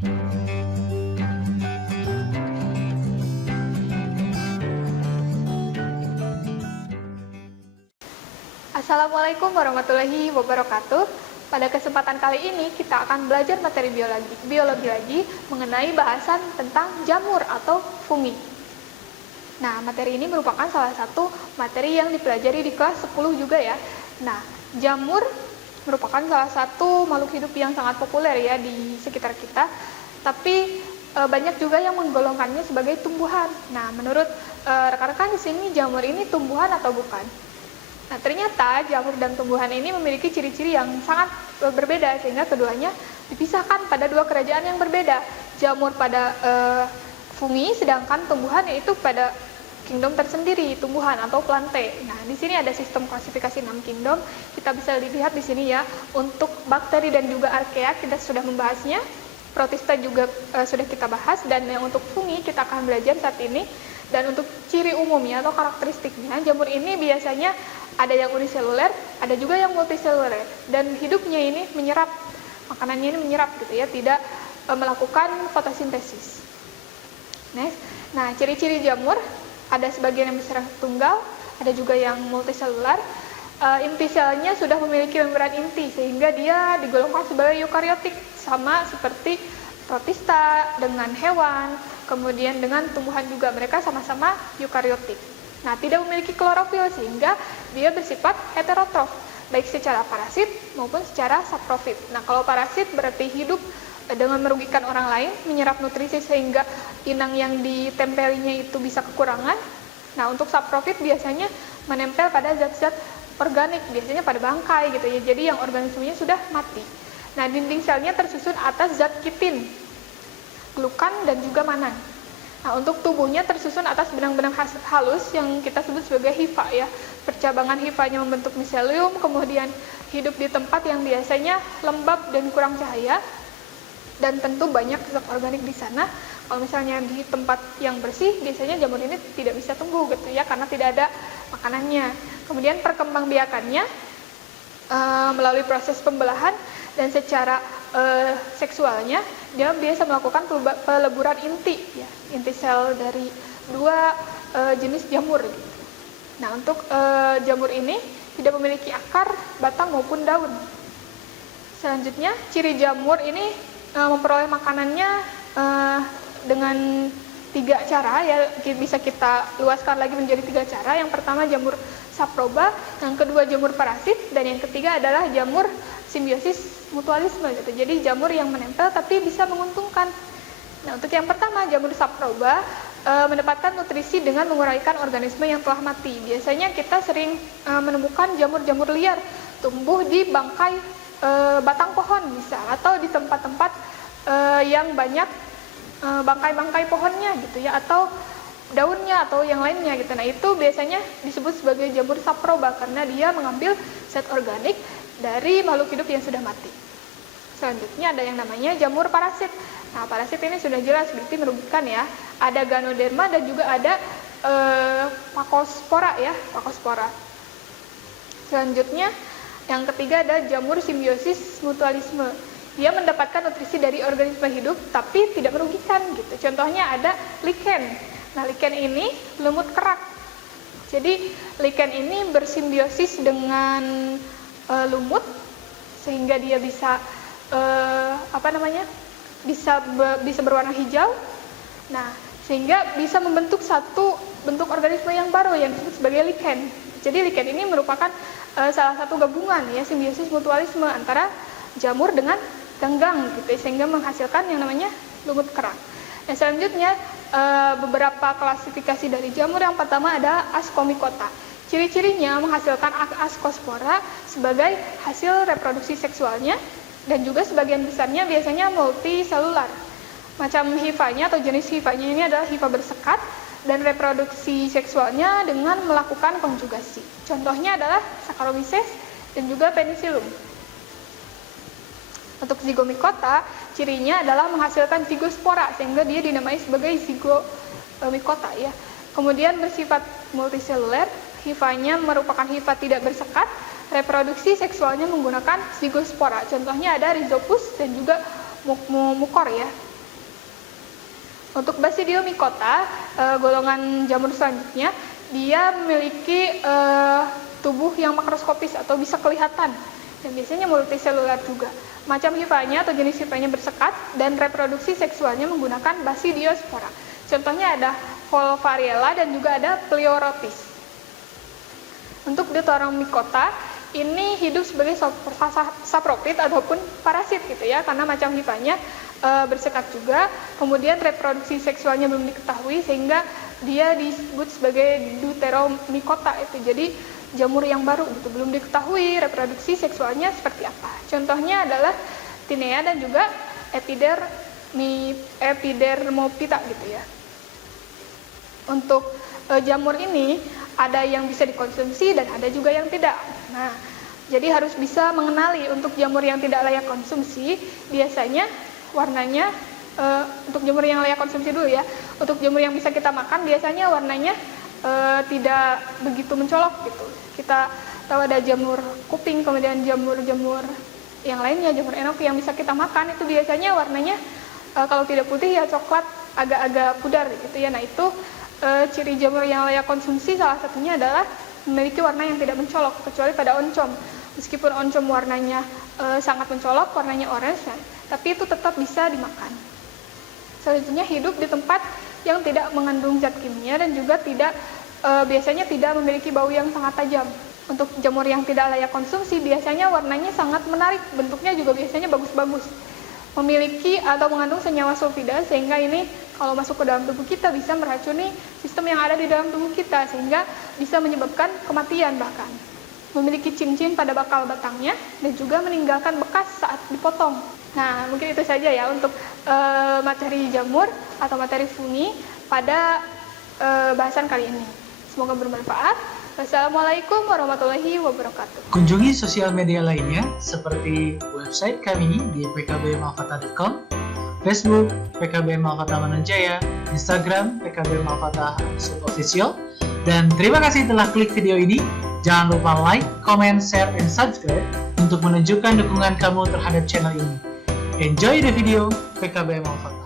Assalamualaikum warahmatullahi wabarakatuh. Pada kesempatan kali ini kita akan belajar materi biologi lagi mengenai bahasan tentang jamur atau fungi. Nah, materi ini merupakan salah satu materi yang dipelajari di kelas 10 juga ya. Nah, jamur merupakan salah satu makhluk hidup yang sangat populer ya di sekitar kita. Tapi banyak juga yang menggolongkannya sebagai tumbuhan. Nah, menurut rekan-rekan di sini jamur ini tumbuhan atau bukan? Nah, ternyata jamur dan tumbuhan ini memiliki ciri-ciri yang sangat berbeda sehingga keduanya dipisahkan pada dua kerajaan yang berbeda. Jamur pada fungi, sedangkan tumbuhan yaitu pada kingdom tersendiri, tumbuhan atau plante. Nah, di sini ada sistem klasifikasi 6 kingdom. Kita bisa lihat di sini ya. Untuk bakteri dan juga archaea kita sudah membahasnya. Protista juga sudah kita bahas, dan yang untuk fungi kita akan belajar saat ini. Dan untuk ciri umumnya atau karakteristiknya, jamur ini biasanya ada yang uniseluler, ada juga yang multiseluler, dan hidupnya ini menyerap, makanannya ini menyerap gitu ya, tidak melakukan fotosintesis. Next. Nah, ciri-ciri jamur ada sebagian yang besar tunggal, ada juga yang multiselular. Inti selnya sudah memiliki membran inti sehingga dia digolongkan sebagai eukariotik, sama seperti protista dengan hewan, kemudian dengan tumbuhan juga, mereka sama-sama eukariotik. Nah, tidak memiliki klorofil sehingga dia bersifat heterotrof, baik secara parasit maupun secara saprofit. Nah, kalau parasit berarti hidup dengan merugikan orang lain, menyerap nutrisi sehingga inang yang ditempelinya itu bisa kekurangan. Nah, untuk saprofit biasanya menempel pada zat-zat organik, biasanya pada bangkai gitu ya, jadi yang organismenya sudah mati. Nah, dinding selnya tersusun atas zat kitin, glukan, dan juga manan. Nah, untuk tubuhnya tersusun atas benang-benang halus yang kita sebut sebagai hifa ya. Percabangan hifanya membentuk miselium, kemudian hidup di tempat yang biasanya lembab dan kurang cahaya, dan tentu banyak zat organik di sana. Kalau misalnya di tempat yang bersih, biasanya jamur ini tidak bisa tumbuh gitu ya, karena tidak ada makanannya. Kemudian perkembangbiakannya melalui proses pembelahan, dan secara seksualnya dia biasa melakukan peleburan inti ya, inti sel dari dua jenis jamur gitu. Nah, untuk jamur ini tidak memiliki akar, batang maupun daun. Selanjutnya, ciri jamur ini memperoleh makanannya dengan 3 cara ya, bisa kita luaskan lagi menjadi 3 cara. Yang pertama jamur saproba, yang kedua jamur parasit, dan yang ketiga adalah jamur simbiosis mutualisme gitu. Jadi jamur yang menempel tapi bisa menguntungkan. Nah, untuk yang pertama jamur saproba mendapatkan nutrisi dengan menguraikan organisme yang telah mati. Biasanya kita sering menemukan jamur-jamur liar tumbuh di bangkai batang pohon bisa, atau di tempat-tempat yang banyak bangkai-bangkai pohonnya gitu ya, atau daunnya atau yang lainnya gitu. Nah, itu biasanya disebut sebagai jamur saproba karena dia mengambil zat organik dari makhluk hidup yang sudah mati. Selanjutnya ada yang namanya jamur parasit. Nah, parasit ini sudah jelas berarti merugikan ya. Ada ganoderma dan juga ada pakospora ya, pakospora. Selanjutnya yang ketiga ada jamur simbiosis mutualisme. Dia mendapatkan nutrisi dari organisme hidup tapi tidak merugikan gitu. Contohnya ada lichen. Nah, lichen ini lumut kerak. Jadi lichen ini bersimbiosis dengan lumut sehingga dia bisa bisa berwarna hijau. Nah, sehingga bisa membentuk satu bentuk organisme yang baru yang disebut sebagai lichen. Jadi lichen ini merupakan salah satu gabungan ya, simbiosis mutualisme antara jamur dengan ganggang gitu, sehingga menghasilkan yang namanya lumut kerak. Nah, selanjutnya beberapa klasifikasi dari jamur. Yang pertama ada ascomycota. Ciri-cirinya menghasilkan ascospora sebagai hasil reproduksi seksualnya, dan juga sebagian besarnya biasanya multiselular. Macam hifanya atau jenis hifanya ini adalah hifa bersekat, dan reproduksi seksualnya dengan melakukan konjugasi. Contohnya adalah Saccharomyces dan juga Penicillium. Untuk zygomycota, cirinya adalah menghasilkan zygospora sehingga dia dinamai sebagai zygomycota ya. Kemudian bersifat multiseluler, hifanya merupakan hifa tidak bersekat, reproduksi seksualnya menggunakan zygospora. Contohnya ada Rhizopus dan juga Mucor ya. Untuk Basidiomycota, golongan jamur selanjutnya, dia memiliki tubuh yang makroskopis atau bisa kelihatan, dan biasanya multiselular juga. Macam hifanya atau jenis hifanya bersekat, dan reproduksi seksualnya menggunakan Basidiospora. Contohnya ada Volvariella dan juga ada Pleurotis. Untuk Deuteromycota, ini hidup sebagai sapropit ataupun parasit gitu ya, karena macam hifanya bersekat juga, kemudian reproduksi seksualnya belum diketahui sehingga dia disebut sebagai Deuteromycota itu. Jadi jamur yang baru gitu, belum diketahui reproduksi seksualnya seperti apa. Contohnya adalah Tinea dan juga Epidermophyta gitu ya. Untuk jamur ini ada yang bisa dikonsumsi dan ada juga yang tidak. Nah, jadi harus bisa mengenali untuk jamur yang tidak layak konsumsi, biasanya warnanya, untuk jamur yang layak konsumsi dulu ya, untuk jamur yang bisa kita makan biasanya warnanya tidak begitu mencolok gitu. Kita tahu ada jamur kuping, kemudian jamur-jamur yang lainnya, jamur enoki yang bisa kita makan, itu biasanya warnanya kalau tidak putih ya coklat, agak-agak pudar gitu ya. Nah itu ciri jamur yang layak konsumsi salah satunya adalah memiliki warna yang tidak mencolok, kecuali pada oncom. Meskipun oncom warnanya sangat mencolok, warnanya orange, tapi itu tetap bisa dimakan. Selanjutnya hidup di tempat yang tidak mengandung zat kimia dan juga biasanya tidak memiliki bau yang sangat tajam. Untuk jamur yang tidak layak konsumsi biasanya warnanya sangat menarik, bentuknya juga biasanya bagus-bagus. Memiliki atau mengandung senyawa sulfida sehingga ini kalau masuk ke dalam tubuh kita bisa meracuni sistem yang ada di dalam tubuh kita sehingga bisa menyebabkan kematian bahkan. Memiliki cincin pada bakal batangnya dan juga meninggalkan bekas saat dipotong. Nah, mungkin itu saja ya untuk materi jamur atau materi fungi pada bahasan kali ini. Semoga bermanfaat. Wassalamualaikum warahmatullahi wabarakatuh. Kunjungi sosial media lainnya seperti website kami di pkbmalfata.com, Facebook PKB Malfata Manunjaya, Instagram PKB Malfata _official, dan terima kasih telah klik video ini. Jangan lupa like, comment, share, and subscribe untuk menunjukkan dukungan kamu terhadap channel ini. Enjoy the video, PKB Malfata.